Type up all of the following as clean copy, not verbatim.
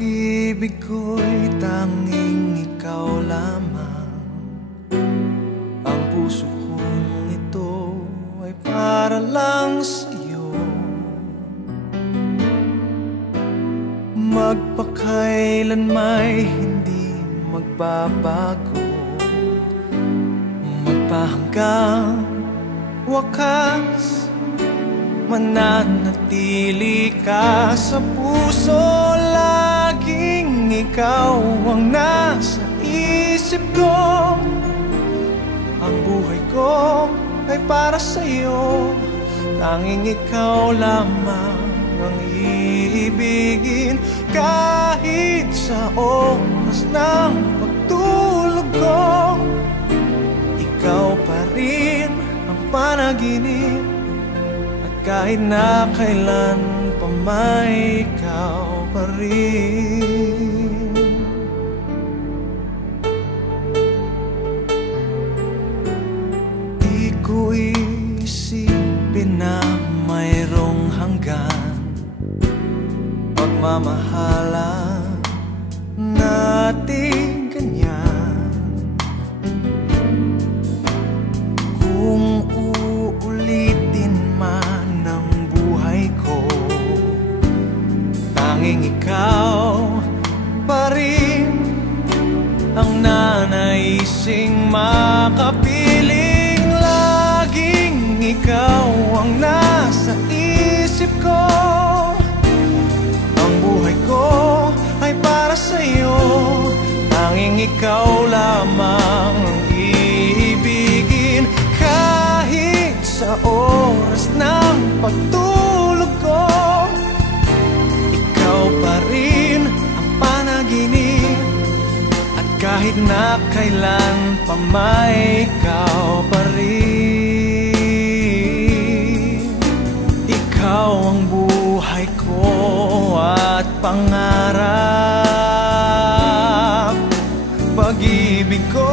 pag-ibig ko'y tanging ikaw lamang. Ang puso kong ito ay para lang sa'yo. Magpakailan may hindi magbabago, magpahanggang wakas, mananatili ka sa puso. Laging ikaw ang nasa isip ko. Ang buhay ko ay para sa'yo. Tanging ikaw lamang ang iibigin. Kahit sa oras ng pagtulog ko, ikaw pa rin ang panaginip. At kahit na kailan pa may ikaw pa rin. Di ko isipin na mayroong hanggan pagmamahalan natin ganyan. Kung uulitin man ang buhay ko, tanging ikaw pa rin ang nanaising makapiling. Laging ikaw ang nasa isip ko. Ang buhay ko ay para sa'yo. Tanging ikaw lamang ang iibigin. Kahit sa oras ng pagtulog ko, ikaw pa rin ang panaginip. At kahit na kailan pa may ikaw pa rin. Ikaw ang buhay ko at pangarap, pag-ibig ko,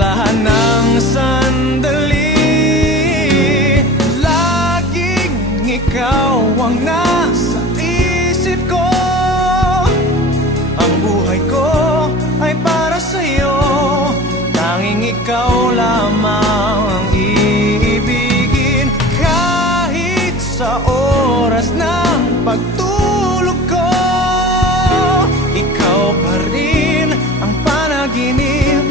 lahat ng sandali. Laging ikaw ang nasa isip ko. Ang buhay ko ay para sa'yo. Tanging ikaw lamang ang iibigin. Kahit sa oras ng pagtulog ko, ikaw pa rin ang panaginip.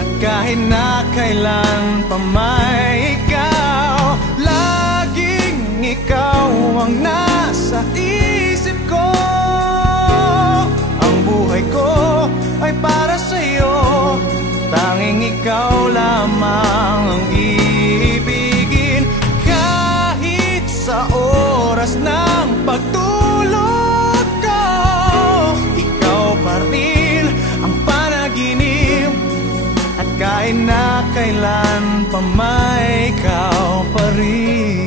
At kahit na kailan pa may ikaw, laging ikaw ang nasa isip ko. Ang buhay ko ay para sa'yo. Tanging ikaw lamang ang iibigin. Kahit sa oras ng pagtulog ko, ikaw pa rin ang panaginip. At kahit na kailan pa may ikaw pa rin.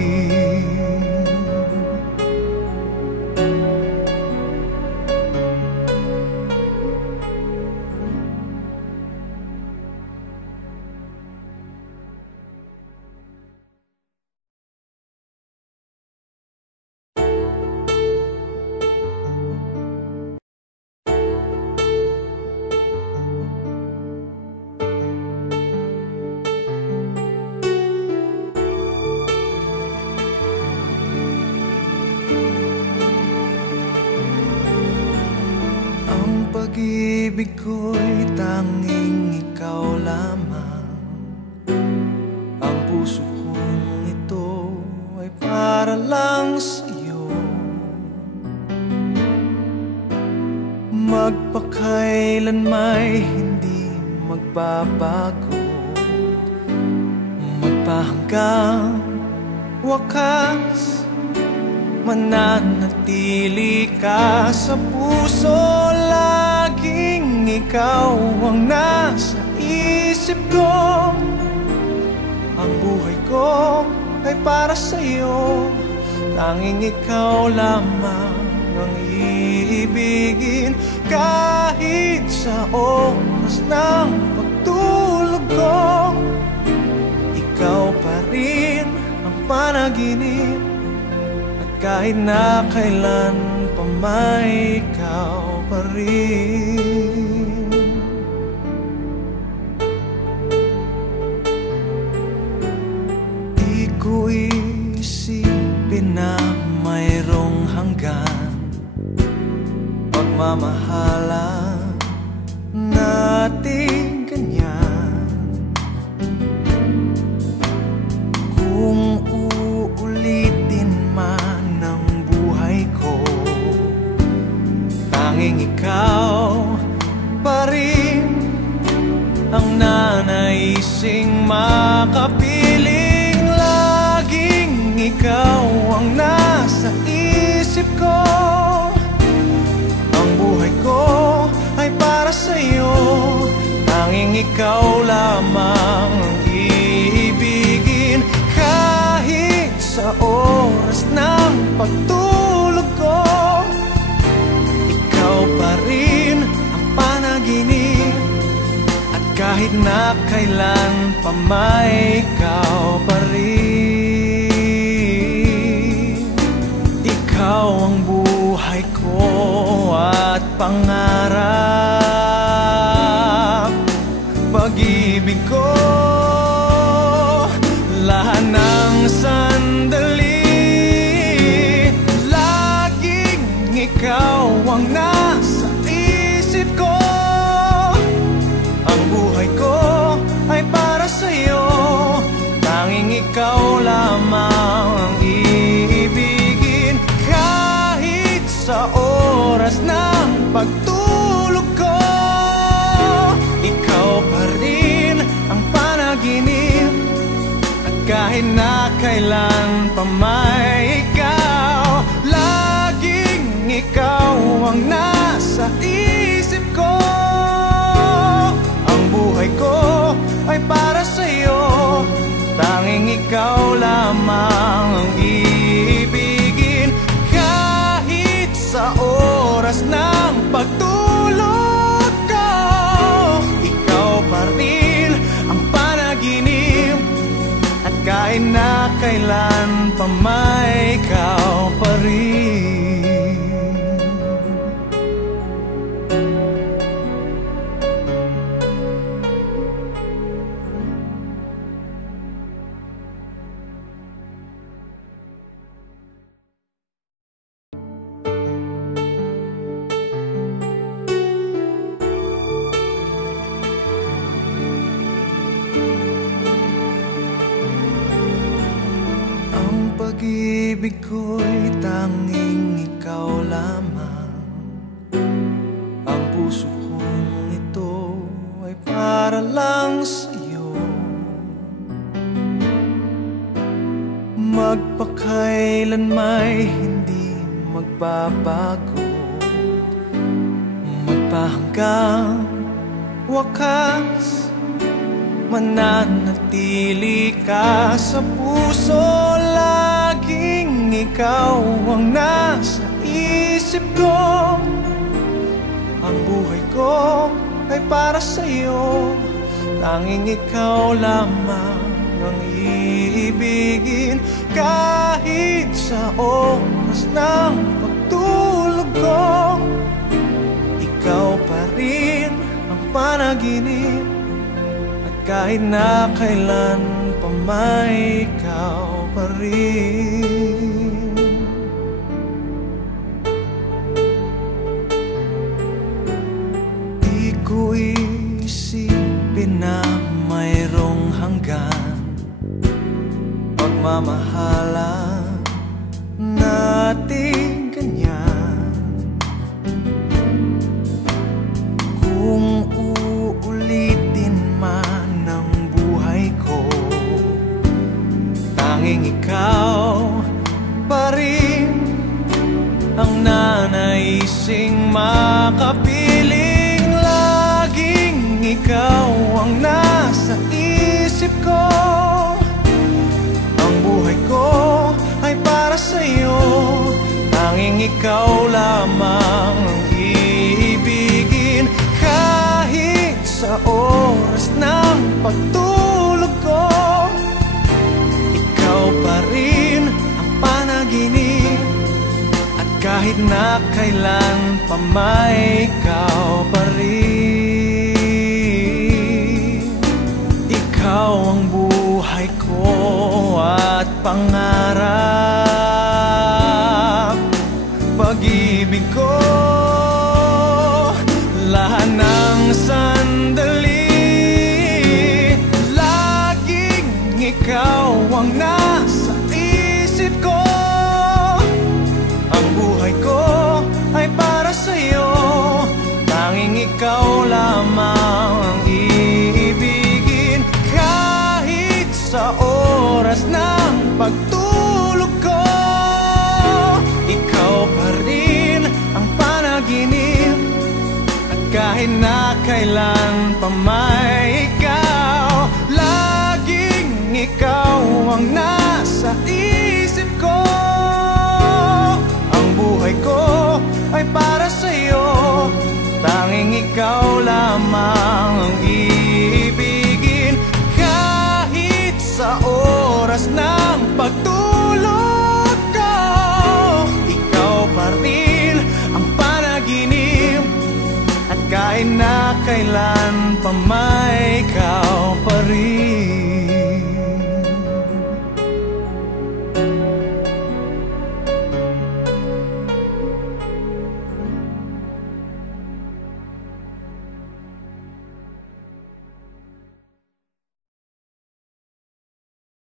Pag-ibig ko'y tanging ikaw lamang. Ang puso kong ito ay para lang sa'yo. Magpakailan may hindi magbabago, magpahanggang wakas, mananatili ka sa puso. Laging ikaw ang nasa isip ko. Ang buhay ko ay para sa'yo. Tanging ikaw lamang ang iibigin. Kahit sa oras ng pagtulog ko, ikaw pa rin ang panaginip. At kahit na kailan pa may ikaw pa rin. Di ko isipin na mayroong hanggan pagmamahalan natin ganyan. Kung uulitin man ang buhay ko, tanging ikaw pa rin ang nanaising makapiling. Laging ikaw ang nasa isip ko. Ang buhay ko ay para sa'yo, tanging ikaw lamang ang iibigin. Kahit sa oras ng pagtulog ko, ikaw pa rin ang panaginip. At kahit na kailan pa may ikaw pa rin. Ikaw ang buhay ko at pangarap, pag-ibig ko, lahat ng sandali. Laging ikaw ang nasa isip ko. Ang buhay ko ay para sa'yo, tanging ikaw lamang ang iibigin. Kahit sa oras ng pagtulog ko, ikaw pa rin ang panaginip. At kahit na kailan pa may ikaw, laging ikaw ang nasa isip ko. Ang buhay ko ay para sa'yo, tanging ikaw lamang ang iibigin. Kahit sa oras ng pagtulog ko, ikaw pa rin ang panaginip. At kahit na kailan pa may ikaw pa rin. Pag-ibig ko'y tanging ikaw lamang. Ang puso kong ito ay para lang sa'yo. Magpakailan may hindi magbabago, magpahanggang wakas, mananatili ka sa puso. Laging ikaw ang nasa isip ko. Ang buhay ko ay para sa'yo, tanging ikaw lamang ang iibigin. Kahit sa oras ng pagtulog ko, ikaw pa rin ang panaginip. Kahit na kailan pa may ikaw pa rin. Di ko isipin na mayroong hanggan pagmamahalan natin ganyan. Kung uulitin man tanging ikaw pa rin ang nanaising makapiling. Laging ikaw ang nasa isip ko. Ang buhay ko ay para sa'yo, tanging ikaw lamang ang iibigin. Kahit sa oras ng pagtulog ko, ikaw pa rin ang panaginip. kahit na kailan pa may ikaw pa rin. Ikaw ang buhay ko at pangarap, pag-ibig ko, lahat ng sandali, laging ikaw ang nasa isip ko. Ang buhay ko ay para sa'yo, tanging ikaw lamang ang iibigin. Kahit sa oras ng pagtulog ko, ikaw pa rin ang panaginip. At kahit na kailan pa may